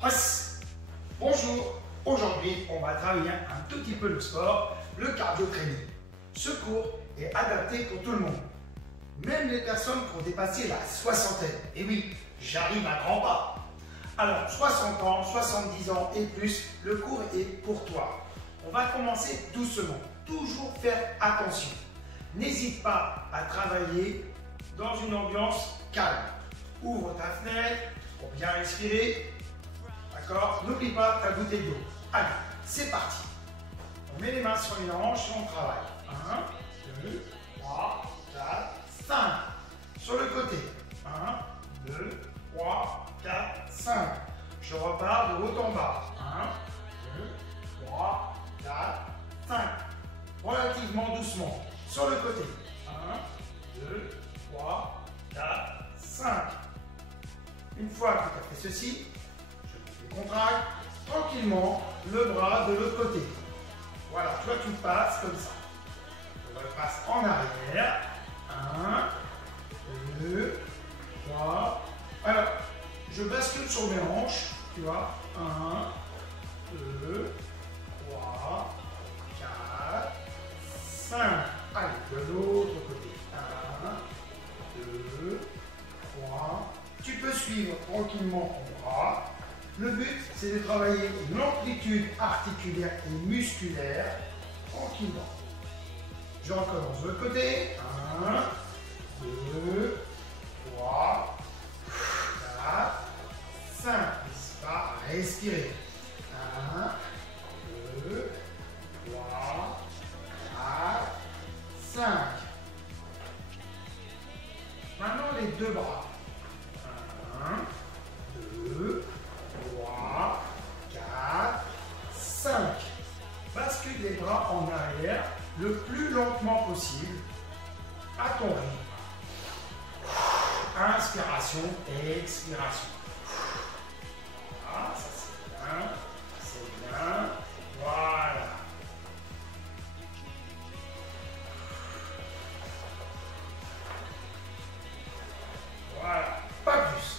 Presse. Bonjour, aujourd'hui on va travailler un tout petit peu le sport, le cardio training. Ce cours est adapté pour tout le monde, même les personnes qui ont dépassé la soixantaine. Et oui, j'arrive à grands pas. Alors 60 ans, 70 ans et plus, le cours est pour toi. On va commencer doucement, toujours faire attention. N'hésite pas à travailler dans une ambiance calme. Ouvre ta fenêtre pour bien respirer. D'accord? N'oublie pas ta bouteille d'eau. Allez, c'est parti. On met les mains sur les hanches et on travaille. 1, 2, 3, 4, 5. Sur le côté. 1, 2, 3, 4, 5. Je repars de haut en bas. 1, 2, 3, 4, 5. Relativement doucement. Sur le côté. 1, 2, 3, 4, 5. Une fois que tu as fait ceci, je contracte tranquillement le bras de l'autre côté. Voilà, toi tu passes comme ça. Je repasse en arrière. 1, 2, 3. Alors, je bascule sur mes hanches, tu vois. 1, 2, 3, 4, 5. Allez, de l'autre côté. 1, 2, 3. Tu peux suivre tranquillement ton bras. Le but, c'est de travailler l'amplitude articulaire et musculaire tranquillement. Je recommence de l'autre côté. 1, 2, 3, 4, 5. N'hésite pas à respirer. 1, 2, 3, 4, 5. Maintenant, les deux bras. 1, 2, 3, 4, 5. Bascule les bras en arrière le plus lentement possible à ton rythme. Inspiration, expiration. Voilà, ça c'est bien, c'est bien. Voilà. Voilà, pas plus.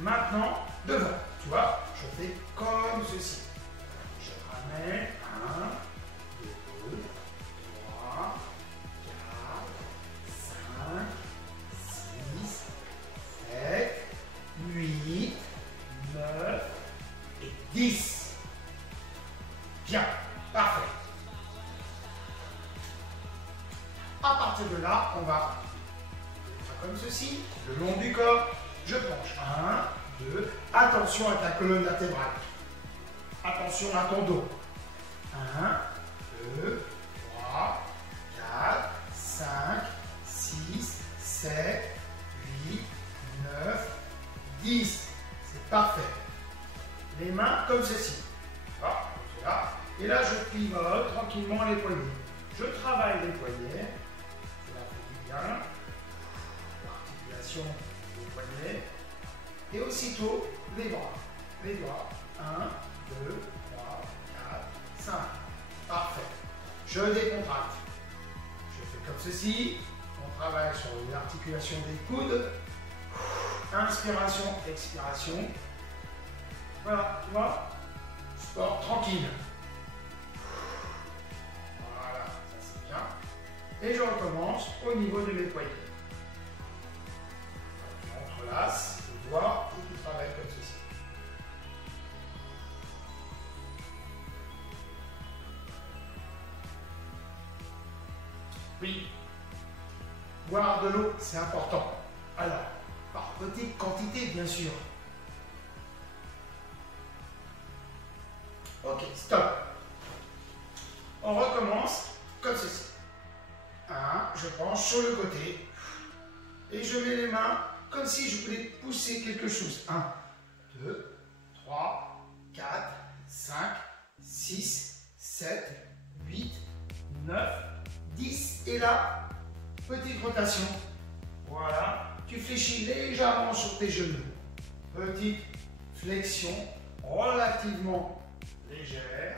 Maintenant, devant, tu vois, je fais comme ceci. Je ramène 1, 2, 3, 4, 5, 6, 7, 8, 9 et 10. Bien, parfait. À partir de là, on va faire comme ceci, le long du corps. Je penche. 1, 2. Attention à ta colonne vertébrale. Attention à ton dos. 1, 2, 3, 4, 5, 6, 7, 8, 9, 10. C'est parfait. Les mains comme ceci. Voilà, comme cela. Et là, je pivote tranquillement les poignets. Je travaille les poignets. Cela fait du bien. L'articulation des poignets. Et aussitôt, les bras. Les doigts. 1, 2, 3, 4, 5. Parfait. Je décontracte. Je fais comme ceci. On travaille sur l'articulation des coudes. Inspiration, expiration. Voilà, tu vois. Sport tranquille. Voilà, ça c'est bien. Et je recommence au niveau de mes poignets. On relâche les doigts et tu travailles comme ceci. Oui, boire de l'eau, c'est important. Alors, par petite quantité, bien sûr. Ok, stop. On recommence comme ceci. 1, je penche sur le côté et je mets les mains comme si je voulais pousser quelque chose. 1, 2, 3, 4, 5, 6, 7, 8, 9, 10. Et là, petite rotation. Voilà. Tu fléchis légèrement sur tes genoux. Petite flexion relativement légère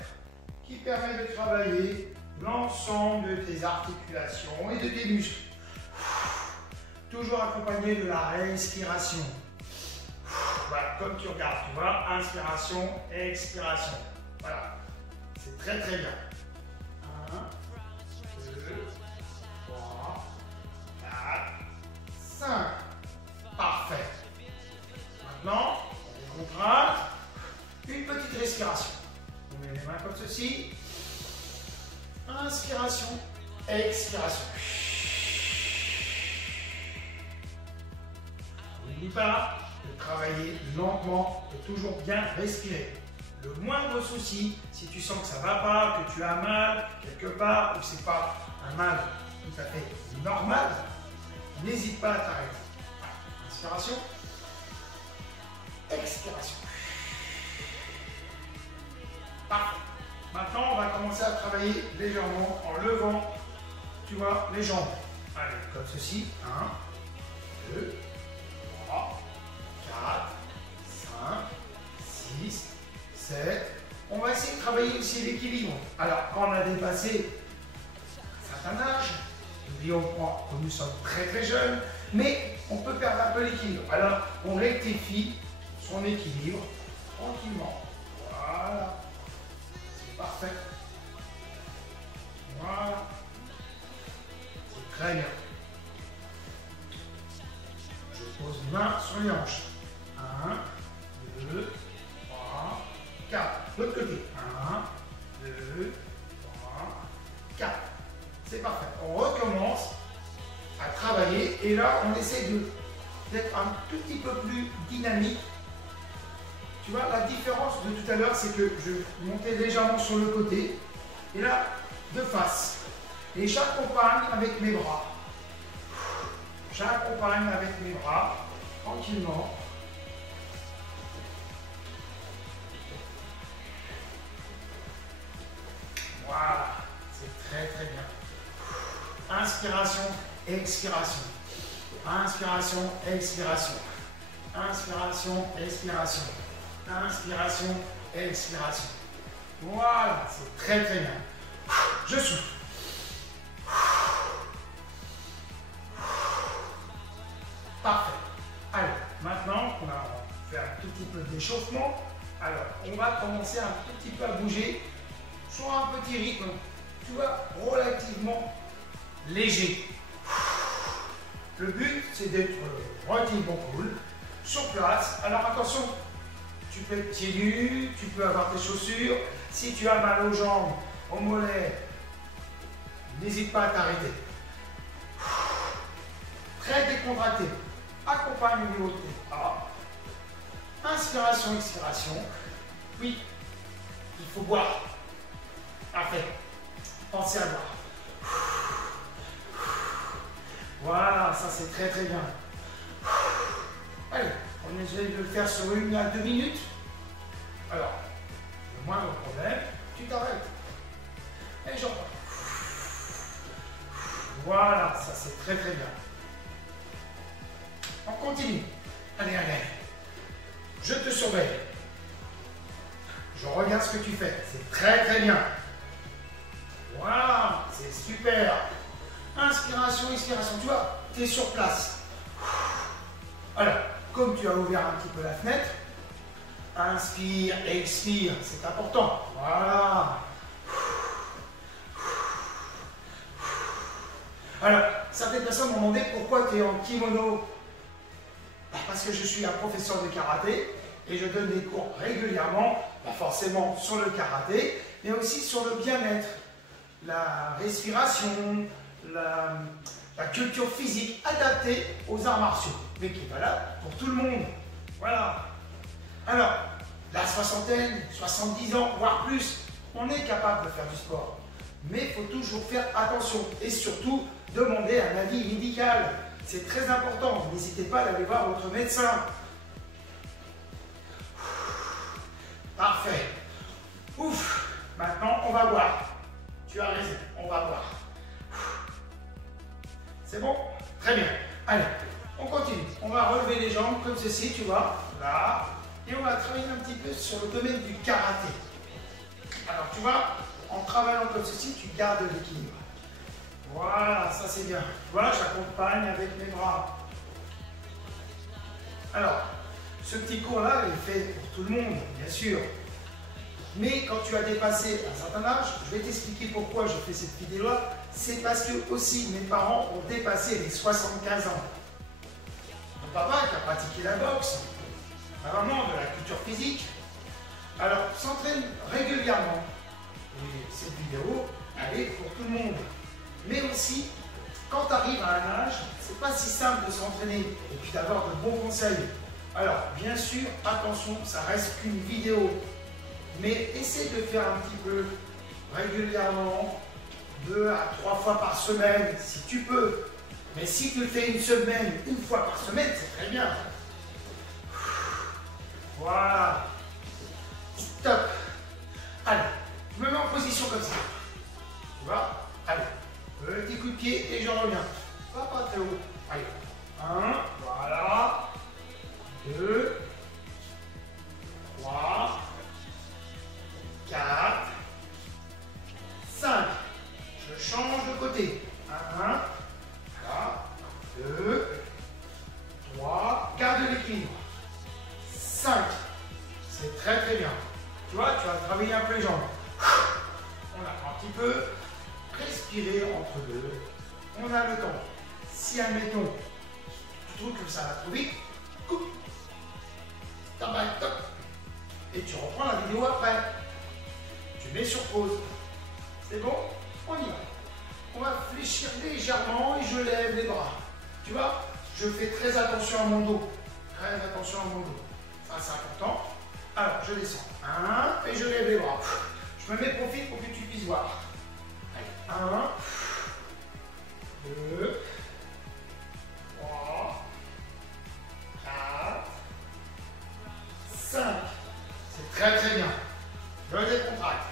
qui permet de travailler l'ensemble de tes articulations et de tes muscles. Toujours accompagné de la respiration. Voilà, comme tu regardes, tu vois, inspiration, expiration. Voilà, c'est très très bien. 1, 2, 3, 4, 5. Parfait. Maintenant, on contrainte. Une petite respiration. On met les mains comme ceci. Inspiration, expiration. N'oublie pas de travailler lentement, de toujours bien respirer. Le moindre souci, si tu sens que ça ne va pas, que tu as mal quelque part, ou que ce n'est pas un mal tout à fait normal, n'hésite pas à t'arrêter. Inspiration, expiration. Parfait. Maintenant, on va commencer à travailler légèrement en levant, tu vois, les jambes. Allez, comme ceci. 1, 2, 3, 4, 5, 6, 7. On va essayer de travailler aussi l'équilibre. Alors, quand on a dépassé un certain âge, n'oublions pas que nous sommes très très jeunes, mais on peut perdre un peu l'équilibre. Alors, on rectifie son équilibre tranquillement. Voilà. Parfait. Voilà. C'est très bien. Je pose les mains sur les hanches. 1, 2, 3, 4. L'autre côté. 1, 2, 3, 4. C'est parfait. On recommence à travailler et là, on essaie d'être un tout petit peu plus dynamique. Tu vois, la différence de tout à l'heure, c'est que je montais légèrement sur le côté, et là, de face. Et j'accompagne avec mes bras. J'accompagne avec mes bras, tranquillement. Voilà, c'est très très bien. Inspiration, expiration. Inspiration, expiration. Inspiration, expiration. Inspiration, expiration. Voilà, c'est très très bien. Je souffle. Parfait. Allez, maintenant on va faire un tout petit peu d'échauffement. Alors, on va commencer un tout petit peu à bouger sur un petit rythme, tu vois, relativement léger. Le but, c'est d'être relativement cool, sur place. Alors attention, tu peux être pieds nus, tu peux avoir tes chaussures. Si tu as mal aux jambes, aux mollets, n'hésite pas à t'arrêter. Très décontracté. Accompagne au niveau de tes bras. Inspiration, expiration. Oui, il faut boire. Parfait. Pensez à boire. Voilà, ça c'est très très bien. Allez, on essaie de le faire sur 1 à 2 minutes. Alors, le moindre problème, tu t'arrêtes. Et j'en parle. Voilà, ça c'est très très bien. On continue. Allez, allez. Je te surveille. Je regarde ce que tu fais. C'est très très bien. Voilà, c'est super. Inspiration, expiration. Tu vois, tu es sur place. Alors, comme tu as ouvert un petit peu la fenêtre, inspire, expire, c'est important. Voilà. Alors, certaines personnes m'ont demandé pourquoi tu es en kimono. Parce que je suis un professeur de karaté et je donne des cours régulièrement, pas forcément sur le karaté, mais aussi sur le bien-être, la respiration, la culture physique adaptée aux arts martiaux, mais qui est valable pour tout le monde. Voilà. Alors, la soixantaine, 70 ans, voire plus, on est capable de faire du sport. Mais il faut toujours faire attention et surtout demander un avis médical. C'est très important. N'hésitez pas à aller voir votre médecin. Parfait. Ouf. Maintenant, on va boire. Tu as raison, on va boire. C'est bon? Très bien. Allez, on continue. On va relever les jambes comme ceci, tu vois. Là. Et on va travailler un petit peu sur le domaine du karaté. Alors, tu vois, en travaillant comme ceci, tu gardes l'équilibre. Voilà, ça c'est bien. Tu vois, j'accompagne avec mes bras. Alors, Ce petit cours-là, il est fait pour tout le monde, bien sûr. Mais quand tu as dépassé un certain âge, je vais t'expliquer pourquoi je fais cette vidéo-là. C'est parce que aussi mes parents ont dépassé les 75 ans. Mon papa qui a pratiqué la boxe, ma maman de la culture physique, alors s'entraîne régulièrement. Et cette vidéo, elle est pour tout le monde. Mais aussi, quand tu arrives à un âge, c'est pas si simple de s'entraîner et puis d'avoir de bons conseils. Alors, bien sûr, attention, ça reste qu'une vidéo. Mais essaie de faire un petit peu régulièrement, 2 à 3 fois par semaine, si tu peux. Mais si tu le fais une semaine, une fois par semaine, c'est très bien. Voilà. Stop. Allez, je me mets en position comme ça. Tu vois? Allez, petit coup de pied et je reviens. Pas très haut. Allez. 1, voilà. 2, 3, 4, 5. Je change de côté. 1, voilà. 2, 3, garde l'équilibre. 5. C'est très très bien. Tu vois, tu vas travailler un peu les jambes. On apprend un petit peu. Respirer entre deux. On a le temps. Si, admettons, tu trouves que ça va trop vite, coupe. Tabac, top. Et tu reprends la vidéo après. Tu mets sur pause. C'est bon? On y va. On va fléchir légèrement et je lève les bras. Tu vois? Je fais très attention à mon dos. Très attention à mon dos. Ça, c'est important. Alors, je descends. 1 et je lève les bras. Je me mets profil pour que tu puisses voir. Allez, 1, 2, 3, 4, 5. C'est très très bien. Je décontracte.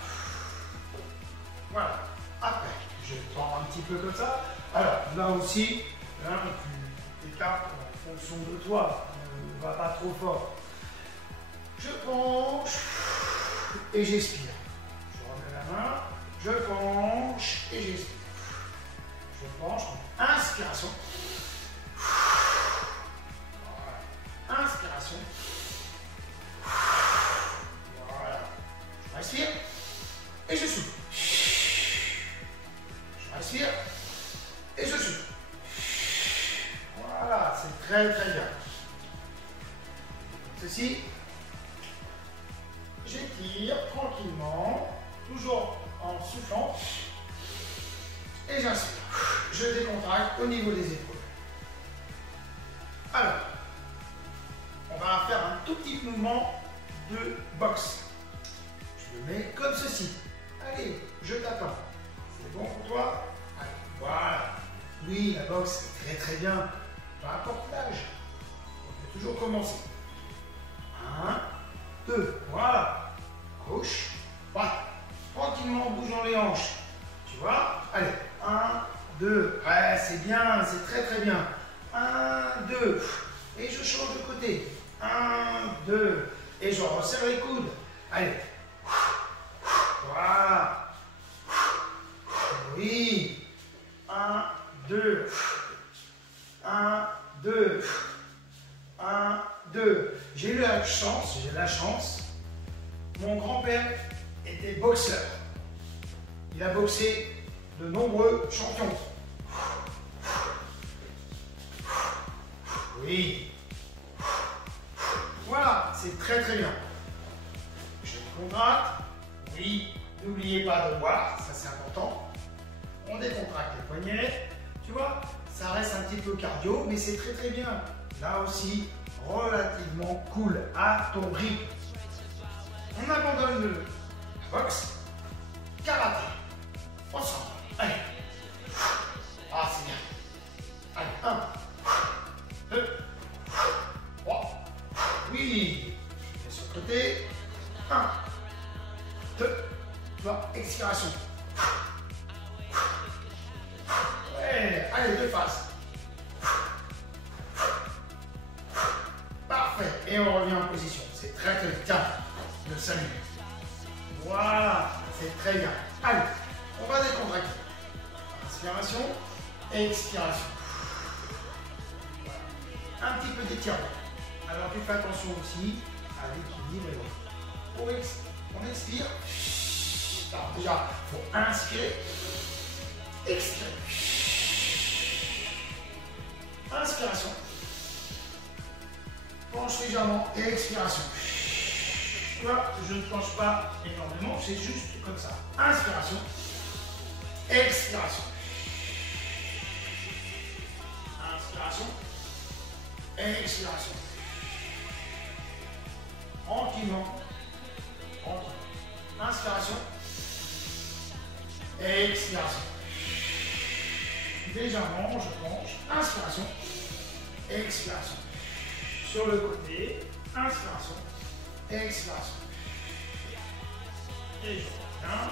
Voilà. Après, je tends un petit peu comme ça. Alors, là aussi, là, tu t'écartes en fonction de toi. Ne va pas trop fort. Je penche et j'expire. Je remets la main, je penche et j'expire. Je penche, inspiration. Voilà. Inspiration. Voilà. Je respire et je souffle. Je respire et je souffle. Voilà, c'est très très bien. Ceci. J'étire tranquillement, toujours en soufflant, et j'inspire. Je décontracte au niveau des épaules. Alors, on va faire un tout petit mouvement de boxe. Je le mets comme ceci. Allez, je t'attends. C'est bon pour toi? Allez, voilà. Oui, la boxe, c'est très très bien. Peu importe l'âge. On peut toujours commencer. 1, 2, voilà. Gauche, droite. Tranquillement, bouge dans les hanches. Tu vois? Allez, 1, 2. Ouais, c'est bien, c'est très très bien. 1, 2. Et je change de côté. 1, 2. Et je resserre les coudes. Allez. Voilà. Oui. 1, 2. 1, 2. 1, 2. J'ai eu la chance. Mon grand-père était boxeur. Il a boxé de nombreux champions. Oui. Voilà, c'est très très bien. Je décontracte. Oui, n'oubliez pas de boire, ça c'est important. On décontracte les poignets. Tu vois, ça reste un petit peu cardio, mais c'est très très bien. Là aussi, relativement cool, à ton rythme. On abandonne la boxe, karaté, ensemble. Allez. Ah, c'est bien. Allez, 1, 2, 3. Oui. Et sur le côté. 1, 2, 3. Expiration. Ouais. Allez, deux faces. Parfait. Et on revient en position. C'est très très bien. Le salut. Voilà, c'est très bien. Allez, on va décontracter. Inspiration, expiration. Voilà. Un petit peu d'étirement. Alors tu fais attention aussi à l'équilibre et l'autre. On expire. Alors déjà, il faut inspirer, expirer. Inspiration. Penche légèrement et expiration. Tu vois, je ne penche pas énormément, c'est juste comme ça. Inspiration, expiration. Inspiration, expiration. Tranquillement. Tranquillement. Inspiration, expiration. Légèrement, je penche. Inspiration, expiration. Sur le côté, inspiration, expiration. Et je reviens.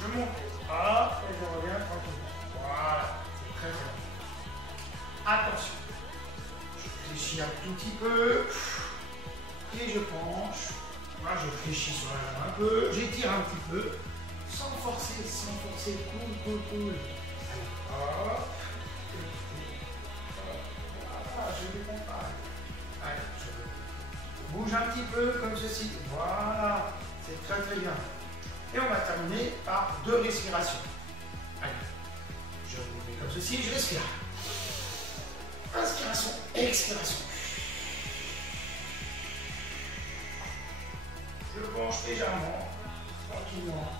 Je monte les bras et je reviens tranquillement. Voilà, c'est très bien. Attention, je fléchis un tout petit peu et je penche. Voilà, je fléchis sur la jambe un peu, j'étire un petit peu, sans forcer, cool. Allez, hop. Voilà, je démonte pas. Allez, je bouge un petit peu comme ceci. Voilà, c'est très bien. Et on va terminer par 2 respirations. Allez, je me mets comme ceci, je respire. Inspiration, expiration. Je penche légèrement, tranquillement.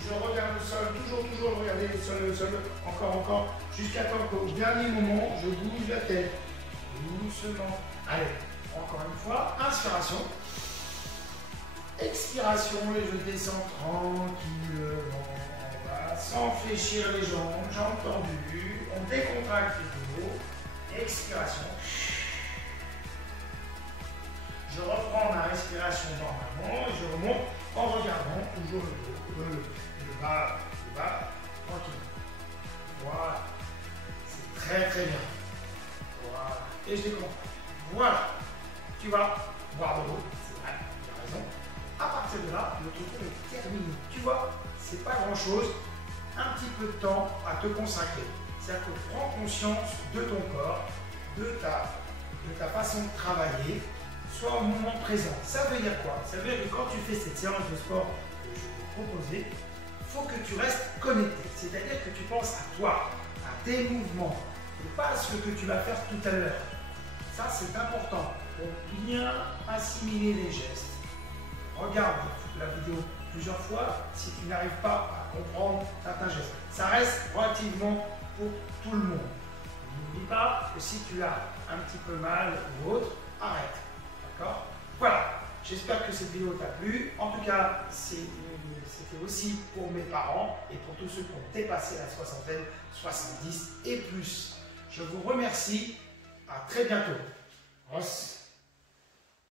Je regarde le sol, toujours regarder le sol, encore, jusqu'à temps qu'au dernier moment, je bouge la tête. Doucement. Allez, encore une fois, inspiration. Expiration et je descends tranquillement. Voilà, sans fléchir les jambes tendues. On décontracte le dos. Expiration. Je reprends ma respiration normalement et je remonte en regardant toujours le bas, tranquillement. Voilà. C'est très bien. Voilà. Et je décontracte. Voilà. Tu vas boire de l'eau. C'est vrai, tu as raison. À partir de là, notre cours est terminé. Tu vois, c'est pas grand chose. Un petit peu de temps à te consacrer. C'est-à-dire que prends conscience de ton corps, de ta façon de travailler. Sois au moment présent. Ça veut dire quoi? Ça veut dire que quand tu fais cette séance de sport que je t'ai proposée, il faut que tu restes connecté. C'est-à-dire que tu penses à toi, à tes mouvements, et pas à ce que tu vas faire tout à l'heure. Ça, c'est important pour bien assimiler les gestes. Regarde la vidéo plusieurs fois si tu n'arrives pas à comprendre certains gestes. Ça reste relativement pour tout le monde. N'oublie pas que si tu as un petit peu mal ou autre, arrête. D'accord? Voilà. J'espère que cette vidéo t'a plu. En tout cas, c'était aussi pour mes parents et pour tous ceux qui ont dépassé la soixantaine, 70 et plus. Je vous remercie. À très bientôt. Ross.